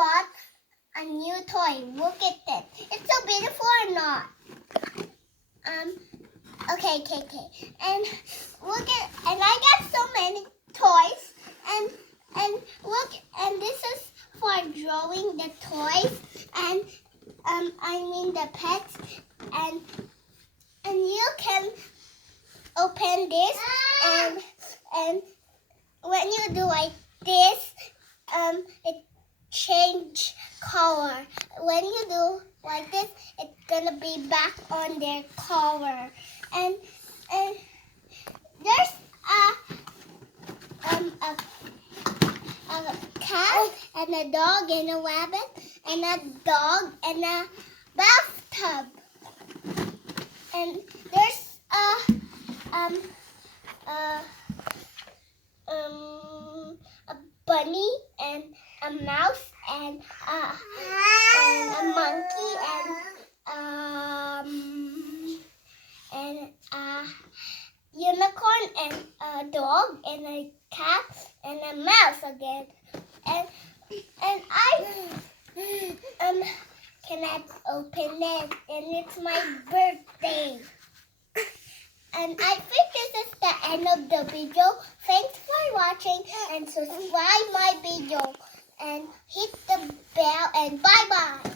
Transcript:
bought a new toy. Look at this. It's so beautiful or not? Okay. And look at, and I got so many toys. And look, and this is for drawing the toys. And I mean the pets. And you can open this, and when you do like this, it change color. When you do like this, it's gonna be back on their color. And there's a cat and a dog and a rabbit and a dog and a bathtub. And there's a bunny and a mouse and a monkey and a unicorn and a dog and a cat and a mouse again. And I cannot open it, and it's my birthday. And I think this is the end of the video. Thanks for watching, and subscribe my video and hit the bell, and bye bye.